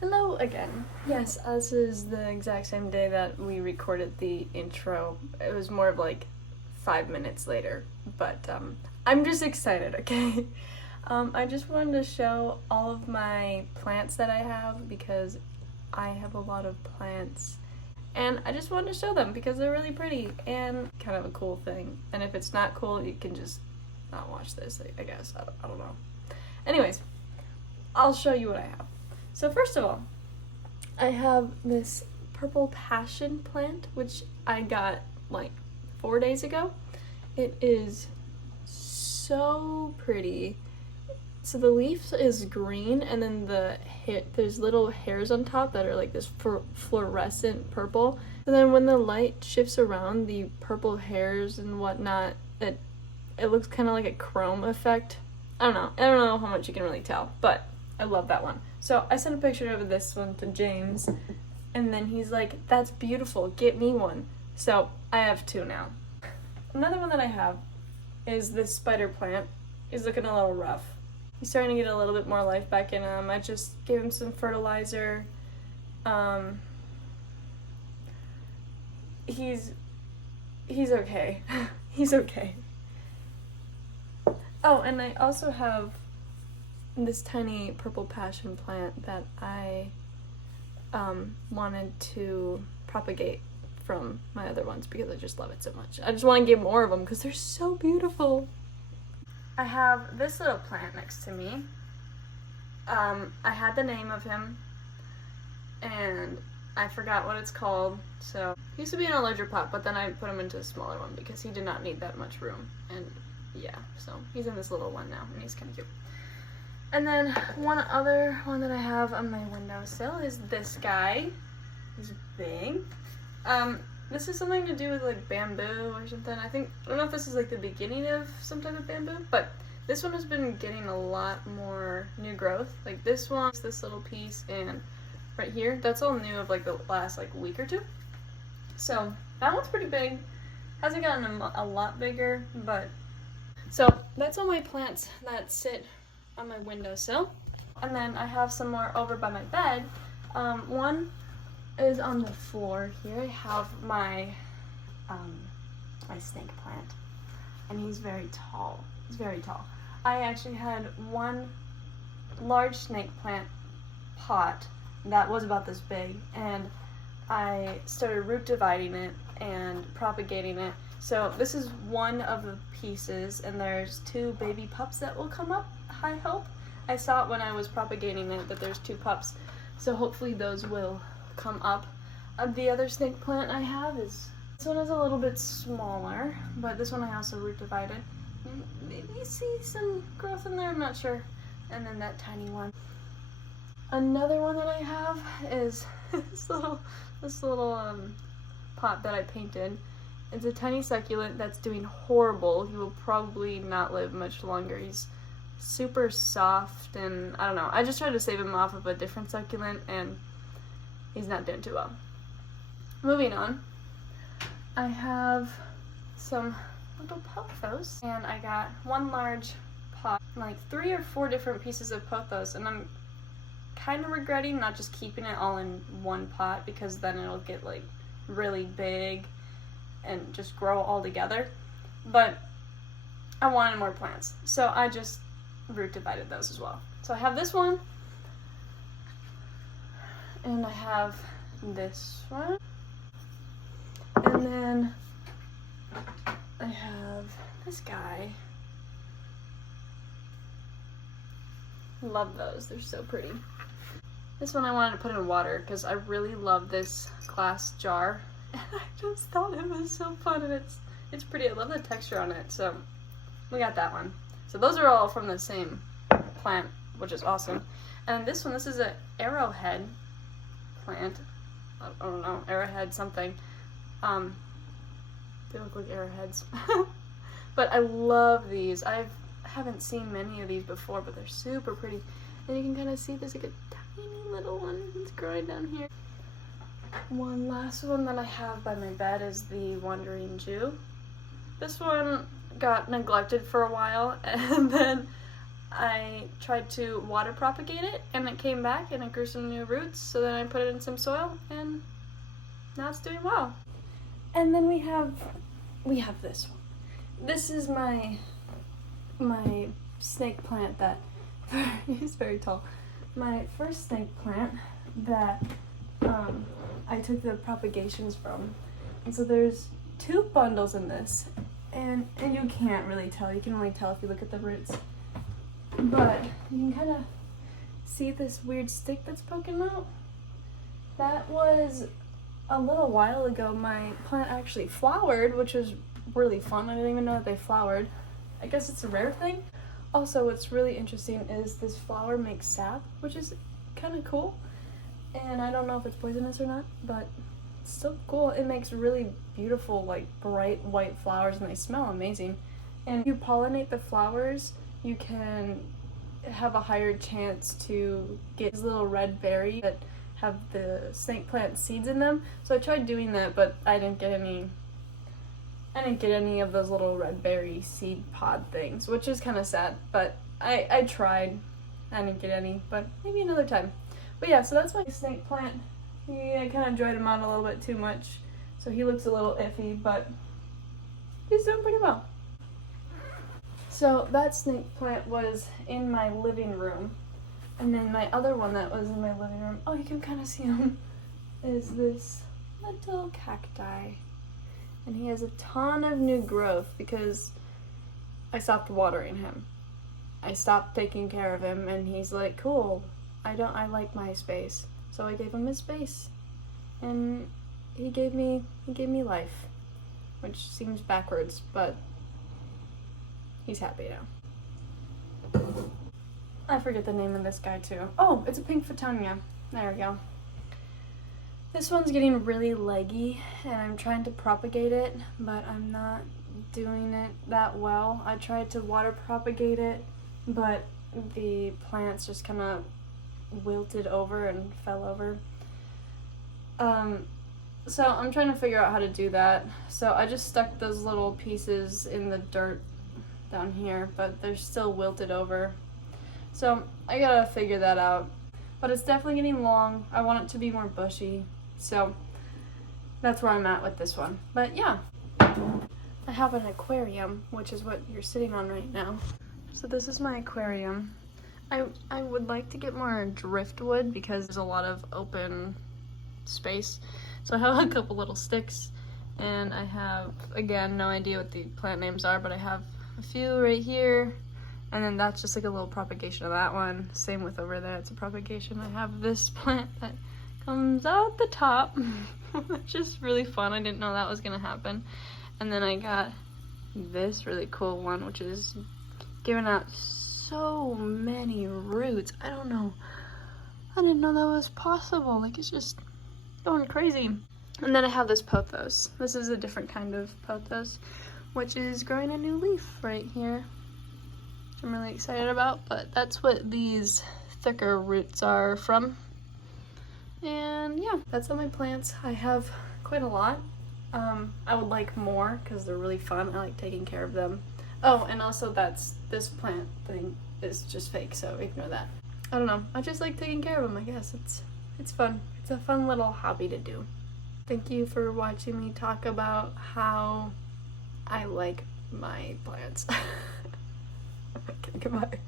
Hello again. Yes, this is the exact same day that we recorded the intro. It was more of like 5 minutes later, but I'm just excited, okay? I just wanted to show all of my plants that I have because I have a lot of plants and I just wanted to show them because they're really pretty and kind of a cool thing. And if it's not cool, you can just not watch this, I guess. I don't know. Anyways, I'll show you what I have. So first of all, I have this purple passion plant, which I got like 4 days ago. It is so pretty. So the leaf is green, and then there's little hairs on top that are like this fluorescent purple. And then when the light shifts around the purple hairs and whatnot, it looks kind of like a chrome effect. I don't know how much you can really tell, but I love that one. So I sent a picture of this one to James, and then he's like, "That's beautiful, get me one." So I have two now. Another one that I have is this spider plant. He's looking a little rough. He's starting to get a little bit more life back in him. I just gave him some fertilizer. He's okay. He's okay. Oh, and I also have this tiny purple passion plant that I wanted to propagate from my other ones because I just love it so much. I just want to get more of them because they're so beautiful. I have this little plant next to me. I had the name of him and I forgot what it's called. So he used to be in a larger pot, but then I put him into a smaller one because he did not need that much room. And yeah, so he's in this little one now and he's kind of cute. And then one other one that I have on my windowsill is this guy. He's big. This is something to do with like bamboo or something. I don't know if this is like the beginning of some type of bamboo, but this one has been getting a lot more new growth. Like this one, this little piece, and right here, that's all new of like the last like week or two. So that one's pretty big. Hasn't gotten a lot bigger, but so that's all my plants that sit on my windowsill. And then I have some more over by my bed. One is on the floor here. I have my my snake plant, and he's very tall. He's very tall. I actually had one large snake plant pot that was about this big, and I started root dividing it and propagating it. So this is one of the pieces, and there's two baby pups that will come up, I hope. I saw it when I was propagating it that there's two pups, so hopefully those will come up. The other snake plant I have is, this one is a little bit smaller, but this one I also root divided. Maybe you see some growth in there, I'm not sure. And then that tiny one. Another one that I have is this little pot that I painted. It's a tiny succulent that's doing horrible. He will probably not live much longer. He's super soft, and I don't know. I just tried to save him off of a different succulent, and he's not doing too well. Moving on, I have some little pothos, and I got one large pot, like 3 or 4 different pieces of pothos, and I'm kind of regretting not just keeping it all in one pot because then it'll get like really big and just grow all together. But I wanted more plants, so I just root divided those as well. So I have this one, and I have this one, and then I have this guy. Love those, they're so pretty. This one I wanted to put in water because I really love this glass jar, and I just thought it was so fun, and it's pretty. I love the texture on it, so we got that one. So those are all from the same plant, which is awesome. And this one, this is an arrowhead plant. I don't know, arrowhead something. They look like arrowheads. But I love these. I haven't seen many of these before, but they're super pretty. And you can kind of see there's like a tiny little one that's growing down here. One last one that I have by my bed is the Wandering Jew. This one got neglected for a while, and then I tried to water propagate it, and it came back and it grew some new roots, so then I put it in some soil, and now it's doing well. And then we have this one. This is my snake plant that is very tall. My first snake plant that I took the propagations from. And so there's 2 bundles in this, and you can't really tell. You can only tell if you look at the roots. But you can kind of see this weird stick that's poking out. That was a little while ago. My plant actually flowered, which was really fun. I didn't even know that they flowered. I guess it's a rare thing. Also, what's really interesting is this flower makes sap, which is kind of cool. And I don't know if it's poisonous or not, but it's still cool. It makes really beautiful, like bright white flowers, and they smell amazing. And if you pollinate the flowers, you can have a higher chance to get these little red berries that have the snake plant seeds in them. So I tried doing that, but I didn't get any of those little red berry seed pod things, which is kind of sad, but I tried. I didn't get any, but maybe another time. But yeah, so that's my snake plant. I kind of dried him out a little bit too much, so he looks a little iffy, but he's doing pretty well. So that snake plant was in my living room, and then my other one that was in my living room, oh, you can kind of see him, is this little cacti. And he has a ton of new growth because I stopped watering him. I stopped taking care of him, and he's like, cool, I like my space. So I gave him his space, and he gave me life, which seems backwards, but he's happy now. I forget the name of this guy too. Oh, it's a pink Photonia. There we go. This one's getting really leggy, and I'm trying to propagate it, but I'm not doing it that well. I tried to water propagate it, but the plants just kind of wilted over and fell over. So I'm trying to figure out how to do that. So I just stuck those little pieces in the dirt down here, but they're still wilted over. So I gotta figure that out. But it's definitely getting long. I want it to be more bushy. So that's where I'm at with this one. But yeah, I have an aquarium, which is what you're sitting on right now. So this is my aquarium. I would like to get more driftwood because there's a lot of open space. So I have a couple little sticks, and I have, again, no idea what the plant names are, but I have a few right here, and then that's just like a little propagation of that one. Same with over there, it's a propagation. I have this plant that comes out the top, which is really fun. I didn't know that was gonna happen. And then I got this really cool one, which is giving out so many roots. I don't know. I didn't know that was possible. Like, it's just going crazy. And then I have this pothos. This is a different kind of pothos, which is growing a new leaf right here, which I'm really excited about. But that's what these thicker roots are from. And yeah, that's all my plants. I have quite a lot. I would like more because they're really fun. I like taking care of them. Oh, and also this plant thing is just fake, so ignore that. I don't know. I just like taking care of them, I guess. It's fun. It's a fun little hobby to do. Thank you for watching me talk about how I like my plants. Okay, goodbye.